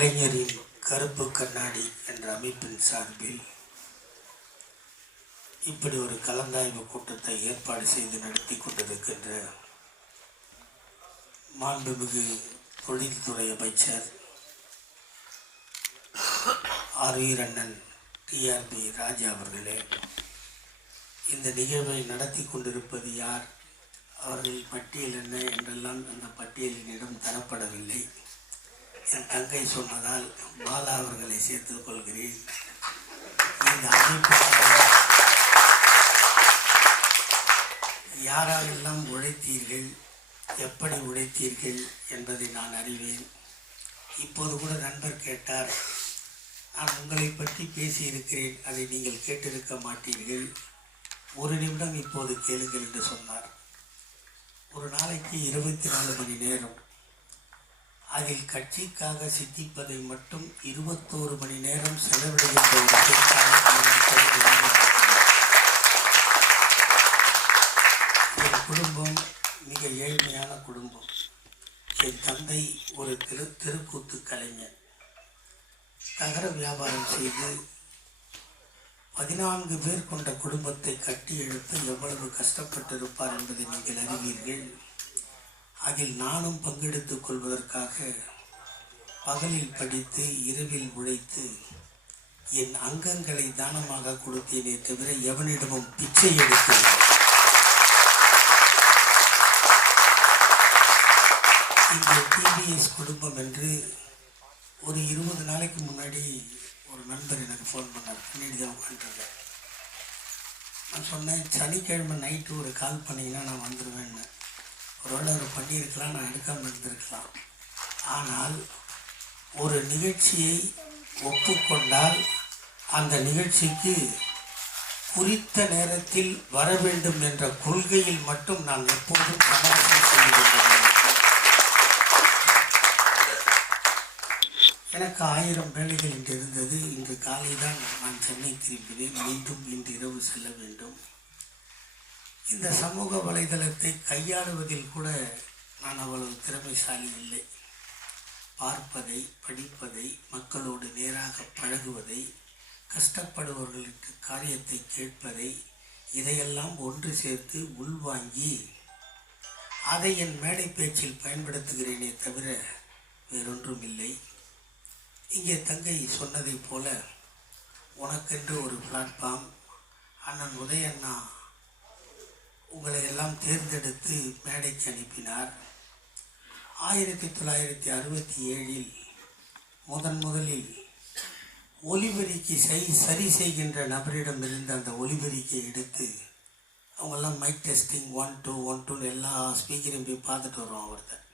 கலைஞரின் கருப்பு கண்ணாடி என்ற அமைப்பின் சார்பில் இப்படி ஒரு கலந்தாய்வு கூட்டத்தை ஏற்பாடு செய்து நடத்தி கொண்டிருக்கின்ற மாண்புமிகு தொழில்துறை அமைச்சர் ஆர்வீர் அண்ணன் டிஆர்பி ராஜா அவர்களே, இந்த நிகழ்வை நடத்தி கொண்டிருப்பது யார், அவர்கள் பட்டியல் என்ன என்றெல்லாம் அந்த பட்டியலின் இடம் தரப்படவில்லை. என் தங்கை சொன்னதால் பாலா அவர்களை சேர்த்துக் கொள்கிறேன். இந்த அமைப்பாளர் யாரெல்லாம் உழைத்தீர்கள், எப்படி உழைத்தீர்கள் என்பதை நான் அறிவேன். இப்போது கூட நண்பர் கேட்டார், நான் உங்களை பற்றி பேசியிருக்கிறேன், அதை நீங்கள் கேட்டிருக்க மாட்டீர்கள், ஒரு நிமிடம் இப்போது கேளுங்கள் என்று சொன்னார். ஒரு நாளைக்கு 24 மணி நேரம், அதில் கட்சிக்காக சிந்திப்பதை மட்டும் 21 மணி நேரம் செலவிடுகின்ற என் குடும்பம் மிக ஏழ்மையான குடும்பம். என் தந்தை ஒரு தெருக்கூத்து கலைஞர். தகர வியாபாரம் செய்து 14 பேர் கொண்ட குடும்பத்தை கட்டி எழுப்ப எவ்வளவு கஷ்டப்பட்டிருப்பார் என்பதை நீங்கள் அறிவீர்கள். அதில் நானும் பங்கெடுத்துக் கொள்வதற்காக பகலில் படித்து இரவில் உழைத்து என் அங்கங்களை தானமாக கொடுத்தேனே தவிர எவனிடமும் பிச்சை எடுக்கவில்லை. இந்த டிபிஎஸ் குடும்பம் என்று ஒரு 20 நாளைக்கு முன்னாடி ஒரு நண்பர் எனக்கு ஃபோன் பண்ணார். பின்னாடி தான் உட்காந்துருக்கேன். நான் சொன்னேன், சனிக்கிழமை நைட்டு ஒரு கால் பண்ணிங்கன்னா நான் வந்துடுவேன்னு. ஒருவேளை அவர் பண்ணியிருக்கலாம், நான் எடுக்காமல் இருந்திருக்கலாம். ஆனால் ஒரு நிகழ்ச்சியை ஒப்புக்கொண்டால் அந்த நிகழ்ச்சிக்கு குறித்த நேரத்தில் வர வேண்டும் என்ற கொள்கையில் மட்டும் நான் எப்போதும் சமரசம் செய்திருக்கிறேன். எனக்கு 1000 வேலைகள் இன்று இருந்தது. இன்று காலை தான் நான் சென்னை திரும்பினேன். மீண்டும் இன்று இரவு செல்ல வேண்டும். இந்த சமூக வலைதளத்தை கையாளுவதில் கூட நான் அவ்வளவு திறமைசாலி இல்லை. பார்ப்பதை, படிப்பதை, மக்களோடு நேராக பழகுவதை, கஷ்டப்படுபவர்களுக்கு காரியத்தை கேட்பதை, இதையெல்லாம் ஒன்று சேர்த்து உள்வாங்கி அதை என் மேடை பேச்சில் பயன்படுத்துகிறேனே தவிர வேறொன்றும் இல்லை. இங்கே தங்கை சொன்னதை போல உனக்கென்று ஒரு பிளாட்ஃபார்ம், அண்ணன் உதயண்ணா உங்களை எல்லாம் தேர்ந்தெடுத்து மேடைக்கு அனுப்பினார். 1967 முதலில் ஒலிபெருக்கி சரி செய்கின்ற நபரிடம் இருந்த அந்த ஒலிபெருக்கியை எடுத்து அவங்கெல்லாம் மைக் டெஸ்டிங் 1 2 1 2 எல்லா ஸ்பீக்கரையும் போய் பார்த்துட்டு வருவான். ஒருத்தர்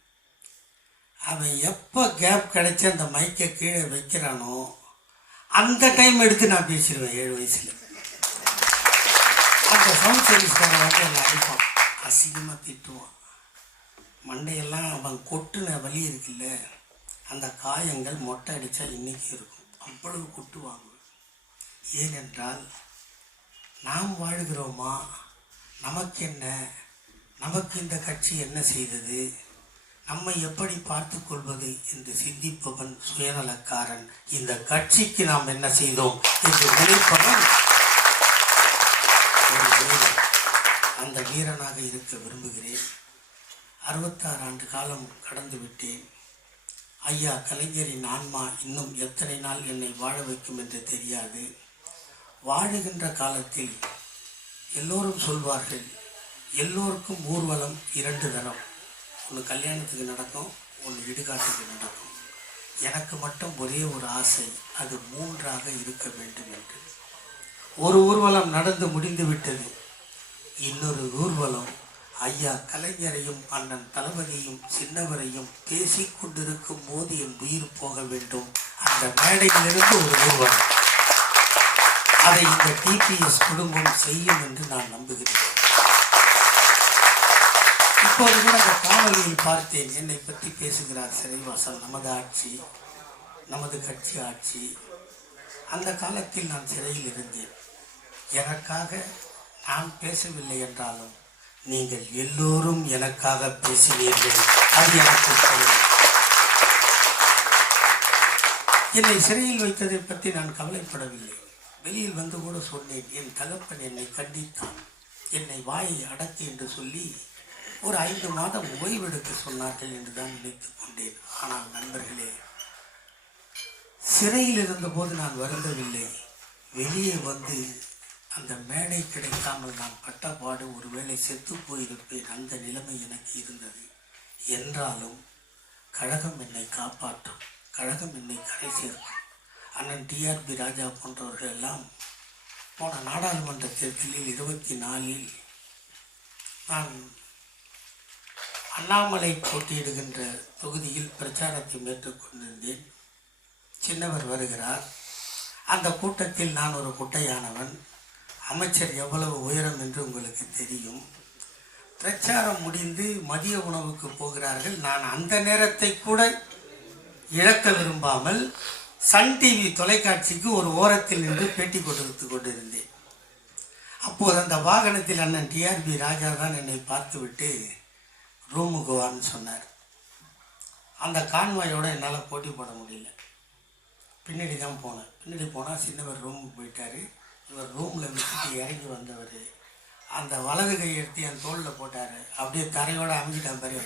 அவன் எப்போ கேப் கிடைச்சி அந்த மைக்கை கீழே வைக்கிறானோ அந்த டைம் எடுத்து நான் பேசிடுவேன். 7 வயசில் அந்த சவுண்ட் சர்வீஸ்காரன் வந்து என்னை அடிப்பான், அசிங்கமாக திட்டுவான். மண்டையெல்லாம் அவன் கொட்டுன வலி இருக்குல்ல, அந்த காயங்கள் மொட்டை அடித்தா இன்றைக்கி இருக்கும். அவ்வளவு கொட்டு வாங்குவேன். ஏனென்றால் நாம் வாழ்கிறோமா, நமக்கு என்ன, நமக்கு இந்த கட்சி என்ன செய்தது, நம்மை எப்படி பார்த்து கொள்வது என்று சிந்திப்பவன் சுயநலக்காரன். இந்த கட்சிக்கு நாம் என்ன செய்தோம் என்று நினைப்பவன் ஒரு வீரன். அந்த வீரனாக இருக்க விரும்புகிறேன். 66 ஆண்டு காலம் கடந்து விட்டேன். ஐயா கலைஞரின் ஆன்மா இன்னும் எத்தனை நாள் என்னை வாழ வைக்கும் என்று தெரியாது. வாழுகின்ற காலத்தில் எல்லோரும் சொல்வார்கள், எல்லோருக்கும் ஊர்வலம் 2 தரம், ஒன்று கல்யாணத்துக்கு நடக்கும், ஒன்று இடுகாட்டுக்கு நடக்கும். எனக்கு மட்டும் ஒரே ஒரு ஆசை, அது 3ஆக இருக்க வேண்டும் என்று. ஒரு ஊர்வலம் நடந்து முடிந்து விட்டது. இன்னொரு ஊர்வலம் ஐயா கலைஞரையும் அண்ணன் தளபதியும் சின்னவரையும் பேசிக் கொண்டிருக்கும் போது என் உயிர் போக வேண்டும். அந்த மேடையிலிருந்து ஒரு ஊர்வலம், அதை இந்த டிபிஎஸ் குடும்பம் செய்யும் என்று நான் நம்புகிறேன். இப்போது கூட அந்த காணொலியில் பார்த்தேன், என்னை பற்றி பேசுகிறார் சிறைவாசல். நமது ஆட்சி, நமது கட்சி ஆட்சி. அந்த காலத்தில் நான் சிறையில் இருந்தேன். எனக்காக நான் பேசவில்லை என்றாலும் நீங்கள் எல்லோரும் எனக்காக பேசினீர்கள். அது எனக்கு என்னை சிறையில் வைத்ததை பற்றி நான் கவலைப்படவில்லை. வெளியில் வந்து கூட சொன்னேன். என் தகப்பன் என்னை கண்டித்தான். என்னை வாயை அடக்கு என்று சொல்லி ஒரு 5 மாதம் ஓய்வெடுக்க சொன்னார்கள் என்று தான் நினைத்து கொண்டேன். ஆனால் நண்பர்களே, சிறையில் இருந்தபோது நான் வருந்தவில்லை. வெளியே வந்து அந்த மேடை கிடைக்காமல் நான் பட்டபாடு ஒருவேளை செத்து போயிருப்பேன். அந்த நிலைமை எனக்கு இருந்தது. என்றாலும் கழகம் என்னை காப்பாற்றும், கழகம் என்னை கரை சேர்க்கும். அண்ணன் டிஆர்பி ராஜா போன்றவர்கள் எல்லாம் போன நாடாளுமன்ற தேர்தலில் 24இல் நான் அண்ணாமலை போட்டியிடுகின்ற தொகுதியில் பிரச்சாரத்தை மேற்கொண்டிருந்தேன். சின்னவர் வருகிறார். அந்த கூட்டத்தில் நான் ஒரு குட்டையானவன். அமைச்சர் எவ்வளவு உயரம் என்று உங்களுக்கு தெரியும். பிரச்சாரம் முடிந்து மதிய உணவுக்கு போகிறார்கள். நான் அந்த நேரத்தை கூட இழக்க விரும்பாமல் சன் டிவி தொலைக்காட்சிக்கு ஒரு ஓரத்தில் நின்று பேட்டி கொடுத்து கொண்டிருந்தேன். அப்போது அந்த வாகனத்தில் அண்ணன் டிஆர்பி ராஜா தான் என்னை பார்த்துவிட்டு ரூமுக்கு வான்னு சொன்னார். அந்த கான்வாயோடு என்னால் போட்டி போட முடியல. பின்னாடி தான் போனேன். பின்னாடி போனால் சின்னவர் ரூமுக்கு போயிட்டார். இவர் ரூமில் விட்டுட்டு இறங்கி வந்தவர் அந்த வலது கை எடுத்து என் தோளில் போட்டார். அப்படியே தரையோடு அமைஞ்சிட்டான் பாரு.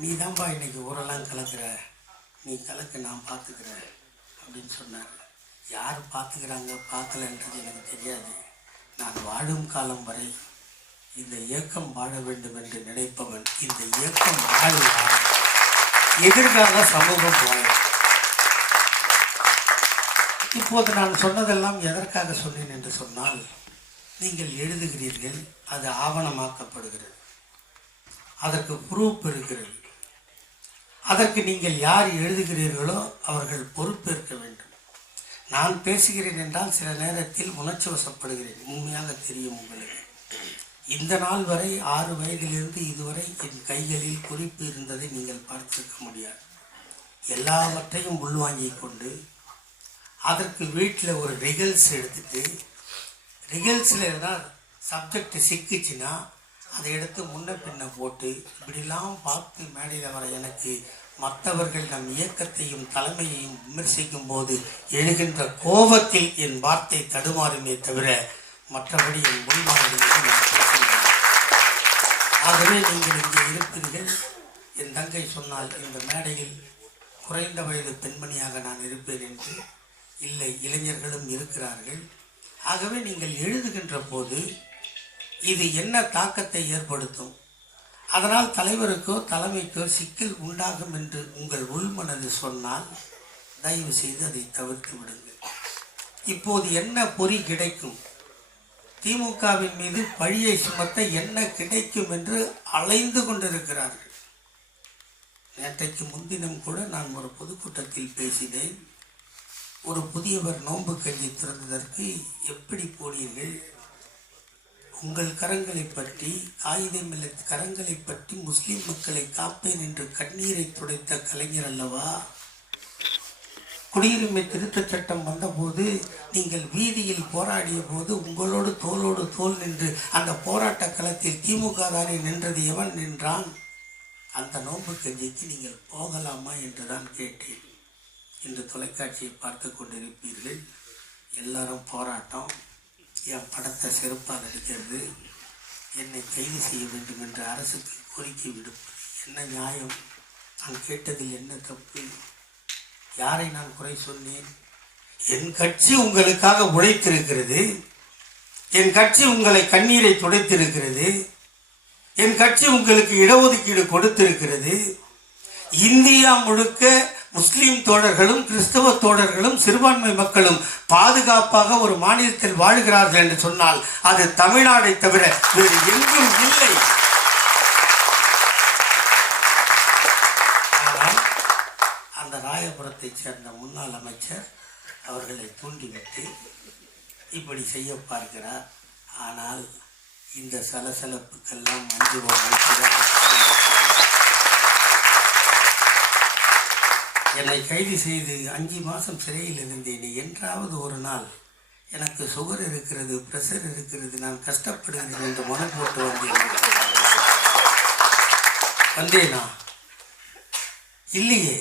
நீ தான்ப்பா இன்னைக்கு ஊரெல்லாம் கலக்கிற, நீ கலக்கு, நான் பார்த்துக்கிறேன் அப்படின்னு சொன்னார். யார் பார்த்துக்கிறாங்க பார்க்கலன்றது எனக்கு தெரியாது. நான் வாழும் காலம் வரை இந்த இயக்கம் வாழ வேண்டும் என்று நினைப்பவன். இந்த இயக்கம் வாழ்வான், எதிர்கால சமூகம் வாழும். இப்போது நான் சொன்னதெல்லாம் எதற்காக சொன்னேன் என்று சொன்னால், நீங்கள் எழுதுகிறீர்கள், அது ஆவணமாக்கப்படுகிறது, அதற்கு ப்ரூஃப் இருக்கிறது. அதற்கு நீங்கள் யார் எழுதுகிறீர்களோ அவர்கள் பொறுப்பேற்க வேண்டும். நான் பேசுகிறேன் என்றால் சில நேரத்தில் உணர்ச்சி வசப்படுகிறேன். உண்மையாக தெரியும் உங்களுக்கு. இந்த நாள் வரை 6 வயதிலிருந்து இதுவரை என் கைகளில் குறிப்பு இருந்ததை நீங்கள் பார்த்திருக்க முடியாது. எல்லாவற்றையும் உள்வாங்கிக் கொண்டு அதற்கு வீட்டில் ஒரு ரிகல்ஸ் எடுத்துட்டு, ரிகல்ஸில் எதாவது சப்ஜெக்ட் சிக்கிச்சுன்னா அதை எடுத்து முன்ன பின்ன போட்டு இப்படிலாம் பார்த்து மேடையில் வர எனக்கு மற்றவர்கள் நம் இயக்கத்தையும் தலைமையையும் விமர்சிக்கும் போது எழுகின்ற கோபத்தில் என் வார்த்தை தடுமாறுமே தவிர மற்றபடி என் முன்மாதிரியில் நான் பேசுகிறேன். ஆகவே நீங்கள் இங்கே இருப்பீர்கள். என் தங்கை சொன்னால் இந்த மேடையில் குறைந்த வயது பெண்மணியாக நான் இருப்பேன் என்று. இல்லை, இளைஞர்களும் இருக்கிறார்கள். ஆகவே நீங்கள் எழுதுகின்ற போது இது என்ன தாக்கத்தை ஏற்படுத்தும், அதனால் தலைவருக்கோ தலைமைக்கோ சிக்கல் உண்டாகும் என்று உங்கள் உள்மனது சொன்னால் தயவு செய்து அதை தவிர்த்து விடுங்கள். இப்போது என்ன பொறி கிடைக்கும், திமுகவின் மீது பழியை சுமத்த என்ன கிடைக்கும் என்று அலைந்து கொண்டிருக்கிறார்கள். நேற்றைக்கு முன்தினம் கூட நான் ஒரு பொதுக்கூட்டத்தில் பேசினேன். ஒரு புதியவர் நோன்பு கஞ்சி திறந்ததற்கு எப்படி போனீர்கள், உங்கள் கரங்களை பற்றி, ஆயுதமில்லை கரங்களை பற்றி முஸ்லிம் மக்களை காப்பேன் என்று கண்ணீரை துடைத்த கலைஞர் அல்லவா? குடியுரிமை திருத்தச் சட்டம் வந்தபோது நீங்கள் வீதியில் போராடிய போது உங்களோடு தோளோடு தோள் நின்று அந்த போராட்ட களத்தில் திமுக தானே நின்றது. எவன் நின்றான்? அந்த நோன்பு கஞ்சிக்கு நீங்கள் போகலாமா என்று தான் கேட்டேன். இன்று தொலைக்காட்சியை பார்த்து கொண்டிருப்பீர்கள். எல்லாரும் போராட்டம், என் படத்தை செருப்பால் அடிக்கிறது, என்னை கைது செய்ய வேண்டும் என்று அரசுக்கு கோரிக்கை விடுப்பது என்ன நியாயம்? நான் கேட்டதில் என்ன தப்பு? யாரை நான் குறை சொன்னேன்? என் கட்சி உங்களுக்காக உழைத்திருக்கிறது, என் கட்சி உங்களை கண்ணீரை துடைத்திருக்கிறது, என் கட்சி உங்களுக்கு இடஒதுக்கீடு கொடுத்திருக்கிறது. இந்தியா முழுக்க முஸ்லிம் தோழர்களும் கிறிஸ்தவ தோழர்களும் சிறுபான்மை மக்களும் பாதுகாப்பாக ஒரு மாநிலத்தில் வாழ்கிறார்கள் என்று சொன்னால் அது தமிழ்நாடை தவிர வேறு எங்கும் இல்லை. ஆனால் அந்த ராயபுரத்தை சேர்ந்த முன்னாள் அமைச்சர் அவர்களை தூண்டிவிட்டு இப்படி செய்ய பார்க்கிறார். ஆனால் இந்த சலசலப்புக்கெல்லாம் என்னை கைது செய்து 5 மாதம் சிறையில் இருந்தேன். என்றாவது ஒரு நாள் எனக்கு சுகர் இருக்கிறது, பிரஷர் இருக்கிறது, நான் கஷ்டப்படுகிறேன் என்று மனம் போட்டு வந்தேனா? இல்லையே.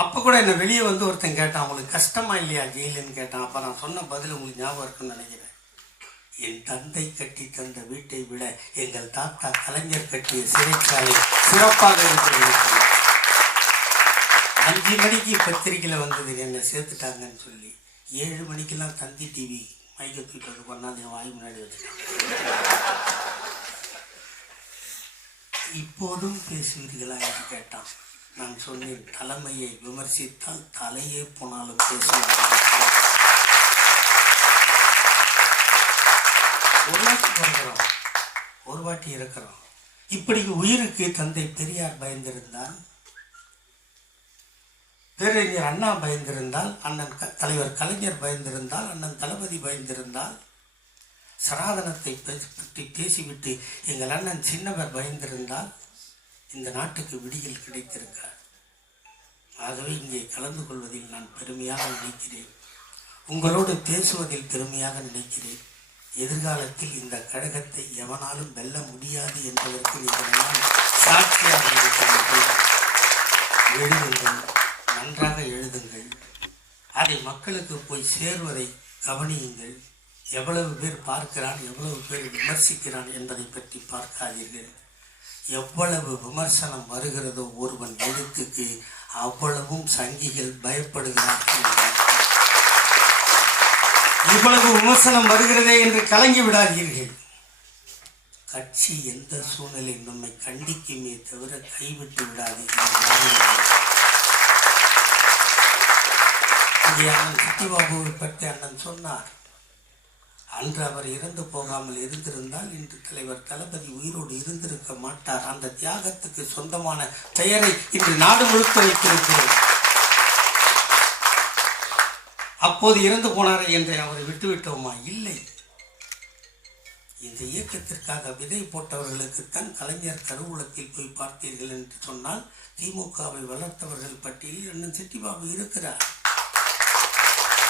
அப்போ கூட என்னை வெளியே வந்து ஒருத்தன் கேட்டான், உங்களுக்கு கஷ்டமா இல்லையா ஜெயிலுன்னு கேட்டான். அப்போ நான் சொன்ன பதில் உங்களுக்கு ஞாபகம் இருக்குன்னு நினைக்கிறேன். என் தந்தை கட்டி தந்த வீட்டை விட எங்கள் தாத்தா கலைஞர் கட்டிய சிறைச்சாலை சிறப்பாக இருக்கிறது. 5 மணிக்கு பத்திரிக்கையில் வந்தது என்னை சேர்த்துட்டாங்கன்னு சொல்லி. 7 மணிக்கெல்லாம் தந்தி டிவி மைக்க தூக்கிட்டு பண்ணாது என் வாய் முன்னாடி வச்சுட்டான். இப்போதும் பேசுவீர்களா என்று கேட்டான். நான் சொன்னேன், தலைமையை விமர்சித்தால் தலையே போனாலும் பேசுவாங்க. ஒரு வாட்டி பிறக்கிறோம், ஒரு வாட்டி இருக்கிறோம். இப்படி உயிருக்கு தந்தை பெரியார் பயந்திருந்தால், பேரறிஞர் அண்ணா பயந்திருந்தால், அண்ணன் தலைவர் கலைஞர் பயந்திருந்தால், அண்ணன் தளபதி பயந்திருந்தால், சனாதனத்தை பற்றி பேசிவிட்டு எங்கள் அண்ணன் சின்னவர் பயந்திருந்தால் இந்த நாட்டுக்கு விடியல் கிடைத்திருக்கார். ஆகவே இங்கே கலந்து கொள்வதில் நான் பெருமையாக நினைக்கிறேன். உங்களோடு பேசுவதில் பெருமையாக நினைக்கிறேன். எதிர்காலத்தில் இந்த கழகத்தை எவனாலும் வெல்ல முடியாது என்பதற்கு நீங்கள் சாட்சியாக இருக்கிறீர்கள். எழுதுங்கள், நன்றாக எழுதுங்கள். அதை மக்களுக்கு போய் சேர்வதை கவனியுங்கள். எவ்வளவு பேர் பார்க்கிறான், எவ்வளவு பேர் விமர்சிக்கிறான் என்பதை பற்றி பார்க்காதீர்கள். எவ்வளவு விமர்சனம் வருகிறதோ ஒருவன் எழுத்துக்கு அவ்வளவும் சங்கிகள் பயப்படுகிறார்கள். இவ்வளவு விமர்சனம் வருகிறதே என்று கலங்கி விடாதீர்கள். கட்சி எந்த சூழ்நிலை நம்மை கண்டிக்குமே தவிர கைவிட்டு விடாதீர்கள். இங்கே அண்ணன் சத்யபாபுவை பற்றி அண்ணன் சொன்னார். அன்று அவர் இறந்து போகாமல் இருந்திருந்தால் இன்று தலைவர் தளபதி உயிரோடு இருந்திருக்க மாட்டார். அந்த தியாகத்துக்கு சொந்தமான பெயரை இன்று நாடு முழுக்க வைத்திருக்கிறோம். அப்போது இறந்து போனாரே என்று அவரை விட்டுவிட்டோமா? இல்லை. இந்த இயக்கத்திற்காக விதை போட்டவர்களுக்குத்தான் கலைஞர் கருவூலத்தில் போய் பார்த்தீர்கள் என்று சொன்னால் திமுகவை வளர்த்தவர்கள் பட்டியலில் அண்ணன் சத்யபாபு இருக்கிறார்.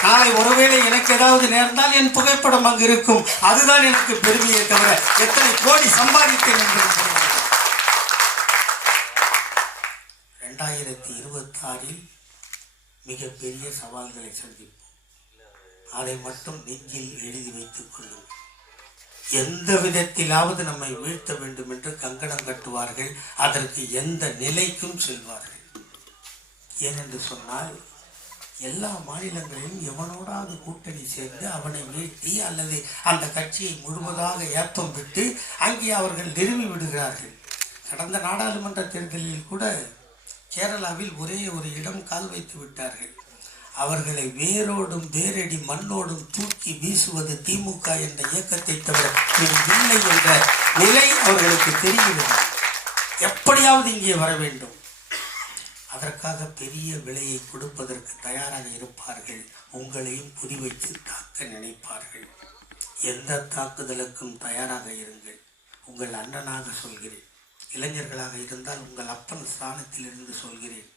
நாளை ஒருவேளை எனக்கு ஏதாவது நேர்ந்தால் என் புகைப்படம் அங்கு இருக்கும். அதுதான் எனக்கு பெருமையை தவிர எத்தனை கோடி சம்பாதித்தேன் என்பது. 2026 மிகப்பெரிய சவால்களை சந்திப்போம். அதை மட்டும் நெஞ்சில் எழுதி வைத்துக் கொள்ளும். எந்த விதத்திலாவது நம்மை வீழ்த்த வேண்டும் என்று கங்கணம் கட்டுவார்கள். அதற்கு எந்த நிலைக்கும் செல்வார்கள். ஏனென்று சொன்னால் எல்லா மாநிலங்களிலும் எவனோடாவது கூட்டணி சேர்ந்து அவனை வீழ்த்தி அல்லது அந்த கட்சியை முழுவதாக ஏப்பம் விட்டு அங்கே அவர்கள் நிறுவி விடுகிறார்கள். கடந்த நாடாளுமன்ற தேர்தலில் கூட கேரளாவில் ஒரே ஒரு இடம் கால் வைத்து விட்டார்கள். அவர்களை வேரோடும் வேரடி மண்ணோடும் தூக்கி வீசுவது திமுக என்ற இயக்கத்தை தவிர இல்லை என்ற நிலை அவர்களுக்கு தெரிகிறது. எப்படியாவது இங்கே வர வேண்டும். அதற்காக பெரிய விலையை கொடுப்பதற்கு தயாராக இருப்பார்கள். உங்களையும் குறிவைத்து தாக்க நினைப்பார்கள். எந்த தாக்குதலுக்கும் தயாராக இருங்கள். உங்கள் அண்ணனாக சொல்கிறேன். இளைஞர்களாக இருந்தால் உங்கள் அப்பன் ஸ்தானத்தில் இருந்து சொல்கிறேன்.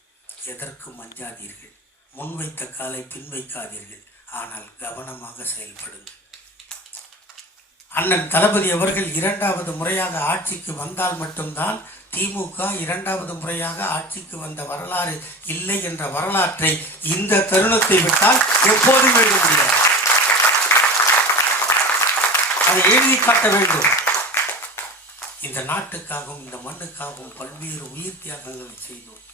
எதற்கும் அஞ்சாதீர்கள். முன்வைத்த காலை பின் வைக்காதீர்கள். ஆனால் கவனமாக செயல்படுங்கள். அண்ணன் தளபதி அவர்கள் 2வது முறையாக ஆட்சிக்கு வந்தால் மட்டும்தான் திமுக 2வது முறையாக ஆட்சிக்கு வந்த வரலாறு இல்லை என்ற வரலாற்றை இந்த தருணத்தை விட்டால் எப்போதும் எழுத முடியாது. அதை எழுதி காட்ட வேண்டும். இந்த நாட்டுக்காகவும் இந்த மண்ணுக்காகவும் பல்வேறு உயிர் தியாகங்களை செய்தோம்.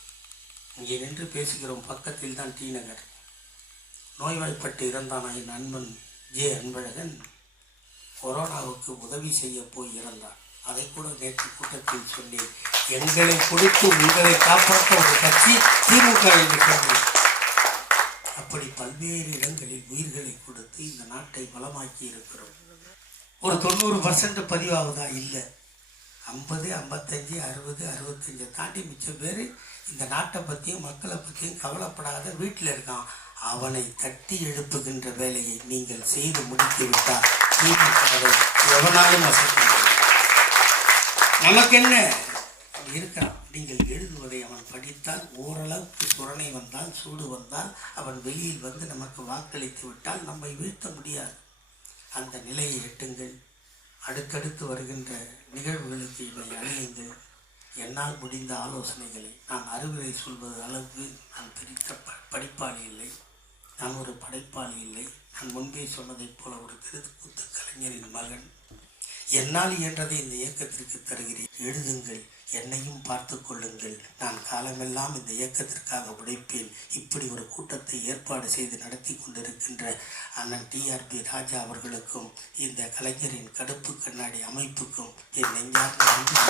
இங்கே நின்று பேசுகிறோம். பக்கத்தில் தான் டி நகர். நோய்வாய்ப்பட்டு இறந்தான் என் நண்பன் ஜே அன்பழகன். கொரோனாவுக்கு உதவி செய்ய போய் இறந்தார். அதை கூட நேற்று கூட்டத்தில் சொன்னேன். எங்களை கொடுத்து உங்களை காப்பாற்ற ஒரு கட்சி திமுக என்று சொன்னேன். அப்படி பல்வேறு இடங்களில் உயிர்களை கொடுத்து இந்த நாட்டை பலமாக்கி இருக்கிறோம். ஒரு 90% பதிவாகுதா? இல்லை. 50, 55, 60, 65 தாண்டி மிச்சம் பேர் இந்த நாட்டை பற்றியும் மக்களை பற்றியும் கவலைப்படாத வீட்டில் இருக்கான். அவனை தட்டி எழுப்புகின்ற வேலையை நீங்கள் செய்து முடித்து விட்டால் திமுகவை எவனாலும் வசதி. நமக்கு என்ன இருக்கிறான்? நீங்கள் எழுதுவதை அவன் படித்தால் ஓரளவுக்கு சுரணை வந்தால் சூடு வந்தால் அவன் வெளியில் வந்து நமக்கு வாக்களித்து விட்டால் நம்மை வீழ்த்த முடியாது. அந்த நிலையை எட்டுங்கள். அடுத்தடுத்து வருகின்ற நிகழ்வுகளுக்கு இவை அழியுங்கள். என்னால் முடிந்த ஆலோசனைகளை நான் அறிவுரை சொல்வது அளவுக்கு நான் பிரித்த படிப்பாளி இல்லை. நான் ஒரு படைப்பாளி இல்லை. நான் முன்பே சொன்னதைப் போல ஒரு திருக்கூத்து கலைஞரின் மகன். என்னால் இயன்றதை இந்த இயக்கத்திற்கு தருகிறேன். எழுதுங்கள், என்னையும் பார்த்து கொள்ளுங்கள். நான் காலமெல்லாம் இந்த இயக்கத்திற்காக உழைப்பேன். இப்படி ஒரு கூட்டத்தை ஏற்பாடு செய்து நடத்தி கொண்டிருக்கின்ற அண்ணன் டிஆர்பி ராஜா அவர்களுக்கும் இந்த கலைஞரின் கடுப்பு கண்ணாடி அமைப்புக்கும் என் நெஞ்சார்ந்த நன்றி.